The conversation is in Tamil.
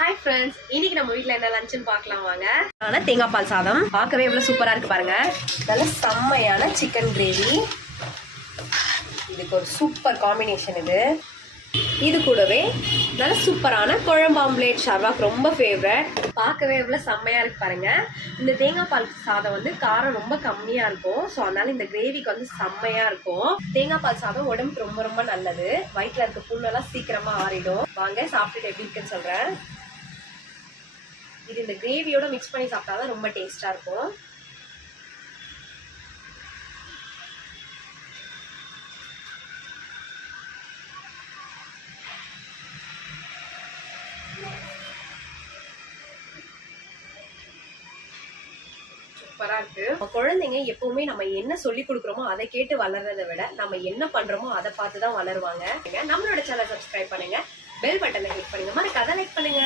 ஹாய் ஃப்ரெண்ட்ஸ், இன்னைக்கு நம்ம வீட்டில் என்ன லஞ்சுன்னு பார்க்கலாம் வாங்க. ஆனால் தேங்காய் பால் சாதம் பார்க்கவே எவ்வளோ சூப்பராக இருக்குது பாருங்க. நல்ல செம்மையான சிக்கன் கிரேவி. இதுக்கு ஒரு சூப்பர் காம்பினேஷன் இது கூடவே நல்ல சூப்பரான குழம்பு ஆம்லேட். ஷர்வாக்கு ரொம்ப ஃபேவரட். பார்க்கவே எவ்வளோ செம்மையாக இருக்கு பாருங்க. இந்த தேங்காய் பால் சாதம் வந்து காரம் ரொம்ப கம்மியாக இருக்கும். ஸோ அதனால இந்த கிரேவிக்கு வந்து செம்மையாக இருக்கும். தேங்காய் பால் சாதம் உடம்புக்கு ரொம்ப ரொம்ப நல்லது. வயிற்றில் இருக்க புண்ணெல்லாம் சீக்கிரமாக ஆறிடும். வாங்க சாப்பிட்டுட்டு எப்படி இருக்குன்னு சொல்கிறேன். இது இந்த கிரேவியோட மிக்ஸ் பண்ணி சாப்பிட்டாதான் ரொம்ப டேஸ்டா இருக்கும். சூப்பரா இருக்கு. குழந்தைங்க எப்பவுமே நம்ம என்ன சொல்லி கொடுக்குறோமோ அதை கேட்டு வளர்றதை விட நம்ம என்ன பண்றோமோ அதை பார்த்துதான் வளருவாங்க. நம்மளோட சேனல் சப்ஸ்கிரைப் பண்ணுங்க, பெல் பட்டனை கிளிக் பண்ணுங்க, மறக்காத லைக் பண்ணுங்க.